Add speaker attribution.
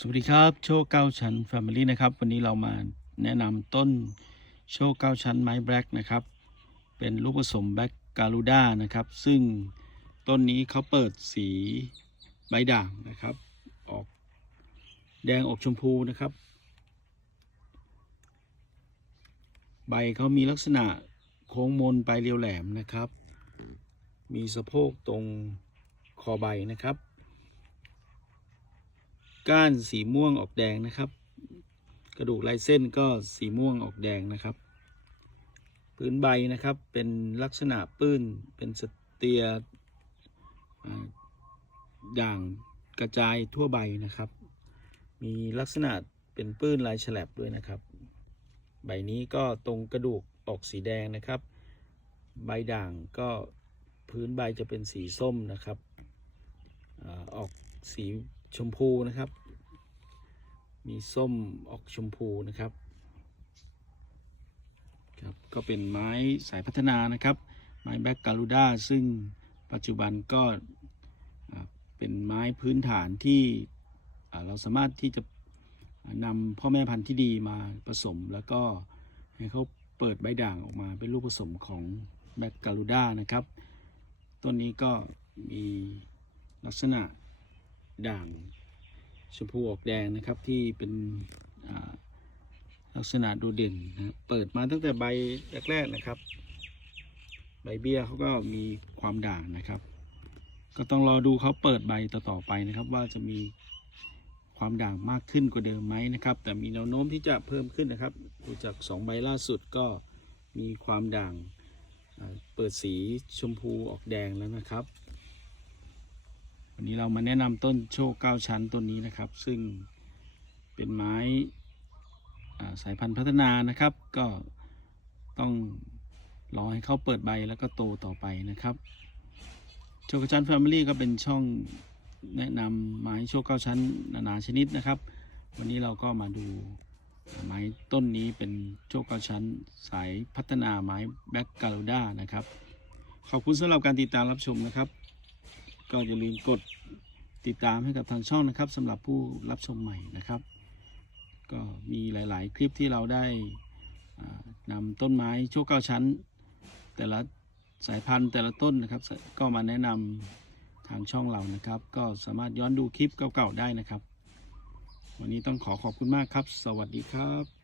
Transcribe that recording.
Speaker 1: สวัสดีครับโชคเก้าชั้น Family นะครับ วันนี้เรามาแนะนำต้นโชคเก้าชั้นไม้แบล็กนะครับ เป็นลูกผสมแบล็กการูด้านะครับ ซึ่งต้นนี้เขาเปิดสีใบด่างนะครับ ออกแดงออกชมพูนะครับ ใบเขามีลักษณะโค้งมนปลายเรียวแหลมนะครับ มีสะโพกตรงคอใบนะครับ ก้านสีม่วงออกแดงนะครับ กระดูกลายเส้นก็สีม่วงออกแดงนะครับ พื้นใบนะครับเป็นลักษณะปื้นเป็นสเตียร์ด่างกระจายทั่วใบนะครับ มีลักษณะเป็นปื้นลายฉลับด้วยนะครับ ใบนี้ก็ตรงกระดูกออกสีแดงนะครับ ใบด่างก็พื้นใบจะเป็นสีส้มนะครับ ออกสี ชมพูนะครับ มีส้มออกชมพูนะครับครับ ก็เป็นไม้สายพัฒนานะครับ ไม้แบ็กการูด้าซึ่งปัจจุบันก็เป็นไม้พื้นฐานที่เราสามารถที่จะนำพ่อแม่พันธุ์ที่ดีมาผสม แล้วก็ให้เขาเปิดใบด่างออกมาเป็นลูกผสมของแบ็กการูด้านะครับ ต้นนี้ก็มีลักษณะ ด่างชมพูออกแดงนะครับที่เป็นลักษณะโดดเด่นนะเปิดมาตั้งแต่ใบแรกๆนะครับ ใบเบี้ยเขาก็มีความด่างนะครับ ก็ต้องรอดูเขาเปิดใบต่อๆไปนะครับ ว่าจะมีความด่างมากขึ้นกว่าเดิมไหมนะครับ แต่มีแนวโน้มที่จะเพิ่มขึ้นนะครับดูจากสองใบล่าสุดก็มีความด่างเปิดสีชมพูออกแดงแล้วนะครับ วันนี้เรามาแนะนำต้นโชคเก้าชั้นต้นนี้นะครับ ซึ่งเป็นไม้สายพันธุ์พัฒนานะครับ ก็ต้องรอให้เขาเปิดใบแล้วก็โตต่อไปนะครับ โชคชั้นแฟมิลี่ก็เป็นช่องแนะนำไม้โชคเก้าชั้นนานาชนิดนะครับ วันนี้เราก็มาดูไม้ต้นนี้เป็นโชคเก้าชั้นสายพัฒนาไม้แบ็กกา l ูด้านะครับ ขอบคุณสำหรับการติดตามรับชมนะครับ ก็อย่าลืมกดติดตามให้กับทางช่องนะครับสำหรับผู้รับชมใหม่นะครับ ก็มีหลาย ๆ คลิปที่เราได้นำต้นไม้โชคเก้าชั้น แต่ละสายพันธุ์แต่ละต้นนะครับ ก็มาแนะนำทางช่องเรานะครับ ก็สามารถย้อนดูคลิปเก่าๆได้นะครับ วันนี้ต้องขอขอบคุณมากครับ สวัสดีครับ